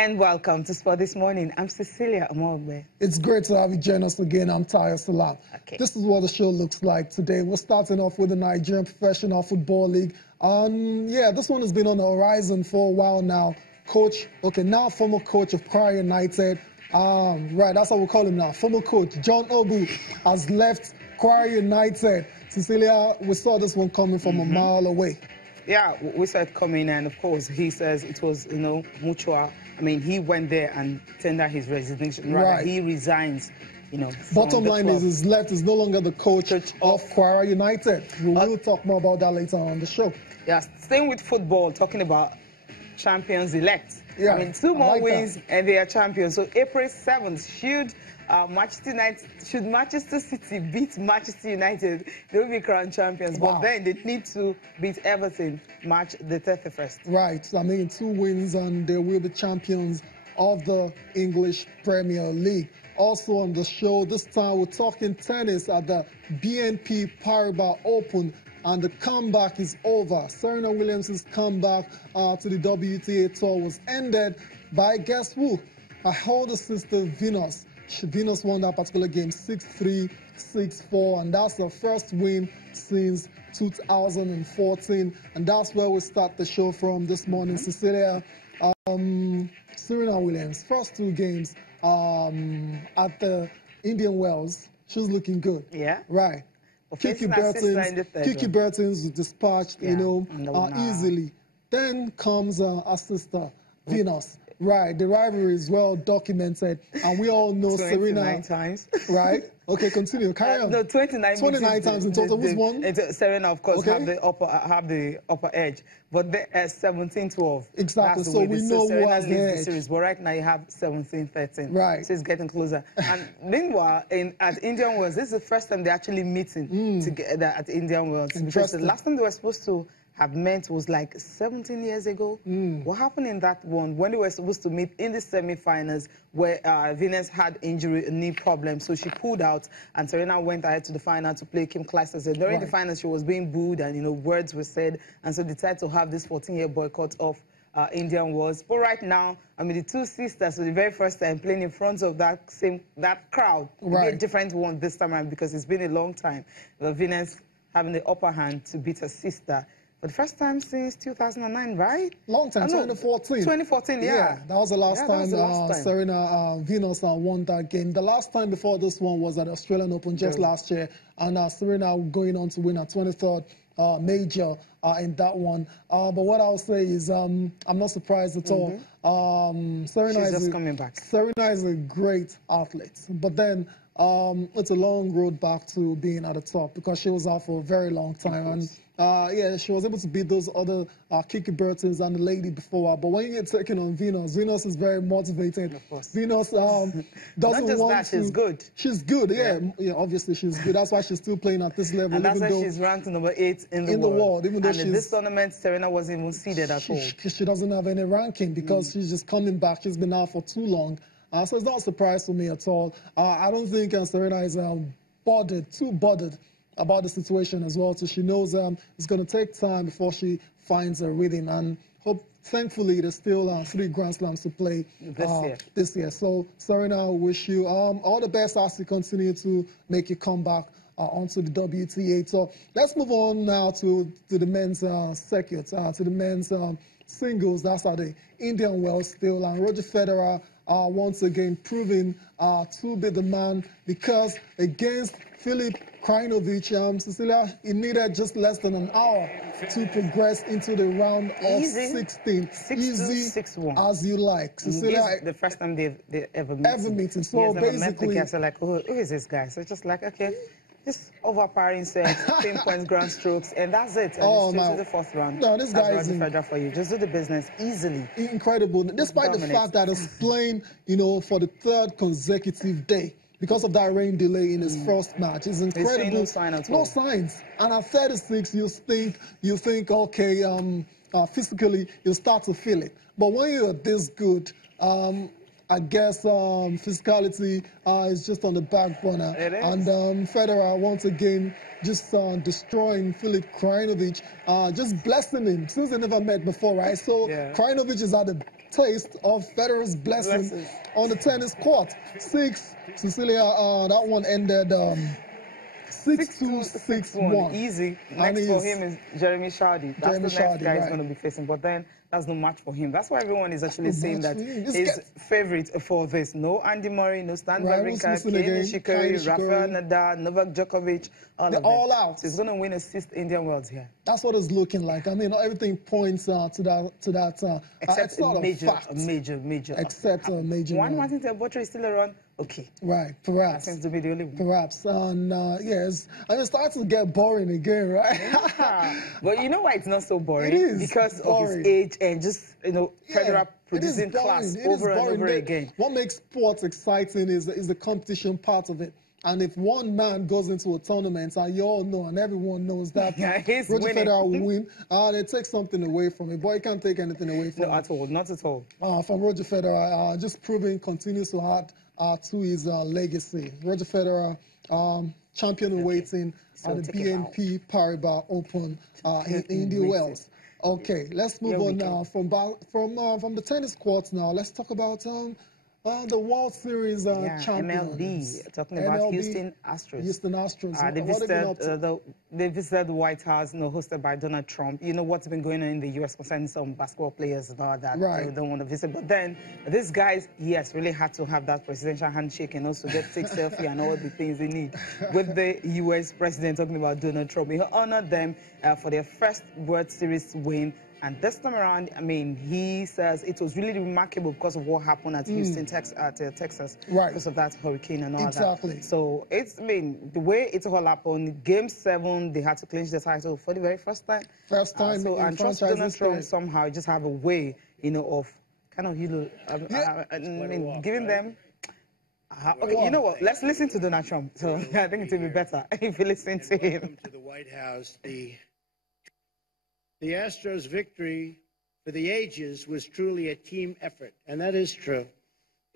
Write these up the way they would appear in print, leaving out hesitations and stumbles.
And welcome to Sport This Morning. I'm Cecilia Amogbe. It's great to have you join us again. I'm Tayo Salam. Okay. This is what the show looks like today. We're starting off with the Nigerian Professional Football League. This one has been on the horizon for a while now. Now former coach of Kwara United. Right, that's what we call him now. Former coach John Obu has left Kwara United. Cecilia, we saw this one coming from a mile away. Yeah, we saw it coming, and of course, he says it was, mutual. I mean, he went there and tendered his resignation. Rather, he resigns, Bottom line is, he's left. He's no longer the coach of Kwara United. We will talk more about that later on the show. Yeah, staying with football, talking about champions-elect. Yeah, I mean, two more wins and they are champions. So April 7th, should Manchester City beat Manchester United, they will be crowned champions. Wow. But then they need to beat Everton March the 31st. Right. I mean, 2 wins and they will be champions of the English Premier League. Also on the show, this time we're talking tennis at the BNP Paribas Open. And the comeback is over. Serena Williams' comeback to the WTA Tour was ended by, guess who? Her older sister, Venus. Venus won that particular game 6-3, 6-4, and that's her first win since 2014. And that's where we start the show from this morning. Cecilia, Serena Williams, first 2 games at the Indian Wells, she was looking good. Yeah. Right. Kiki Bertens was dispatched, easily. Then comes her sister, Venus. Right, the rivalry is well documented, and we all know 29 Serena. times. Right? Okay, continue. Carry on. No, 29 times in total. Who's won? Serena, of course, have the upper edge, but the 17-12. Exactly. So we know who has the edge. Series, but right now you have 17-13. Right. So it's getting closer. And meanwhile, at Indian Wells, this is the first time they're actually meeting together at Indian Wells. Because the last time they were supposed to have met was like 17 years ago. What happened in that one when they were supposed to meet in the semi-finals, where Venus had injury, knee problem, so she pulled out, and Serena went ahead to the final to play Kim Clijsters. During the final, she was being booed, and words were said, and so they decided to have this 14-year boycott of Indian Wells. But right now, I mean, the 2 sisters for the very first time playing in front of that crowd, a different one this time around because it's been a long time. But Venus having the upper hand to beat her sister. For the first time since 2009, right? Long time, 2014. 2014, yeah. That was the last time Serena Venus won that game. The last time before this one was at the Australian Open just last year. And Serena going on to win her 23rd major in that one. But what I'll say is I'm not surprised at all. She's just coming back. Serena is a great athlete. But then it's a long road back to being at the top because she was out for a very long time. And she was able to beat those other Kiki Bertens and the lady before her. But when you get taken on Venus, Venus is very motivated. Of course. Venus doesn't Not just want that, she's good. She's good, yeah. Obviously, she's good. That's why she's still playing at this level. And that's why she's ranked number 8 in the world. Even though in this tournament, Serena wasn't even seeded at all. She doesn't have any ranking because she's just coming back. She's been out for too long. So it's not a surprise for me at all. I don't think Serena is too bothered about the situation as well. So she knows it's going to take time before she finds her rhythm. And thankfully, there's still 3 Grand Slams to play this year. So Serena, I wish you all the best as you continue to make your comeback onto the WTA. So let's move on now to the men's circuit, to the men's singles. That's at the Indian Wells still. And Roger Federer once again proving to be the man because against Filip Krajinovic, Cecilia, he needed just less than an hour to progress into the round of 16. 6-2, 6-1. As you like. Cecilia, it's the first time they ever meet. So basically, met the guy, so like, who is this guy? So just like, okay, just overpowering sets, pinpoint ground strokes, and that's it. And it's to the 4th round. No, this guy is Federer for you. Just do the business easily. Incredible. Despite the fact that he's playing, for the 3rd consecutive day. Because of that rain delay in his first match. It's incredible. No sign at all. No signs. And at 36, you think, okay, physically, you start to feel it. But when you're this good, I guess physicality is just on the back burner. It is. And Federer, once again, just destroying Filip Krajinovic, just blessing him since they never met before, right? So Krajinovic is at the taste of Federer's blessing on the tennis court. 6, Cecilia, that one ended 6-2, 6-1. Easy. Next for him is Jeremy Shardy. That's the next guy he's going to be facing. But then that's no match for him. That's why everyone is actually saying that his favorite for this. No Andy Murray, no Stan Wawrinka, Kei Nishikori, Rafael Nadal, Novak Djokovic. They're all out. So he's going to win a 6th Indian Wells here. That's what it's looking like. I mean, everything points to that. Except a major. Except a major. One Martin Batlle is still around. Okay. Right, perhaps. That seems to be the only one. Perhaps. And yes, and it starts to get boring again, right? Yeah. But you know why it's not so boring? It is because boring. Of his age and just, Federer producing class over and over again. What makes sports exciting is the competition part of it. And if one man goes into a tournament, and you all know, and everyone knows that Roger Federer will win, they take something away from it. But you can't take anything away from it. No, at all. Not at all. From Roger Federer, just proving continues to add to his legacy. Roger Federer, champion in waiting at the BNP Paribas Open in Indian Wells. Okay, let's move on now from the tennis courts now. Let's talk about the World Series champions. MLB, talking about Houston Astros. Houston Astros. They visited the White House, hosted by Donald Trump. You know what's been going on in the U.S. concerning some basketball players and all that. Right. They don't want to visit. But then these guys, yes, really had to have that presidential handshake and also take selfie and all the things they need with the U.S. president, talking about Donald Trump. He honored them for their first World Series win. And this time around, I mean, he says it was really remarkable because of what happened at Houston, Texas, right, because of that hurricane and all exactly. that. So it's, I mean, the way it all happened, Game 7, they had to clinch the title for the very first time. And trust Donald Trump somehow just have a way, of kind of, giving them. Okay, you know what? Let's listen to Donald Trump. So I think it will be better if you listen to him. Welcome to the White House. The Astros' victory for the ages was truly a team effort, and that is true.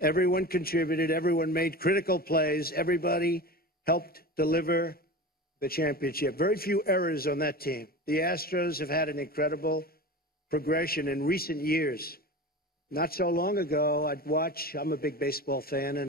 Everyone contributed, everyone made critical plays, everybody helped deliver the championship. Very few errors on that team. The Astros have had an incredible progression in recent years. Not so long ago, I'm a big baseball fan, and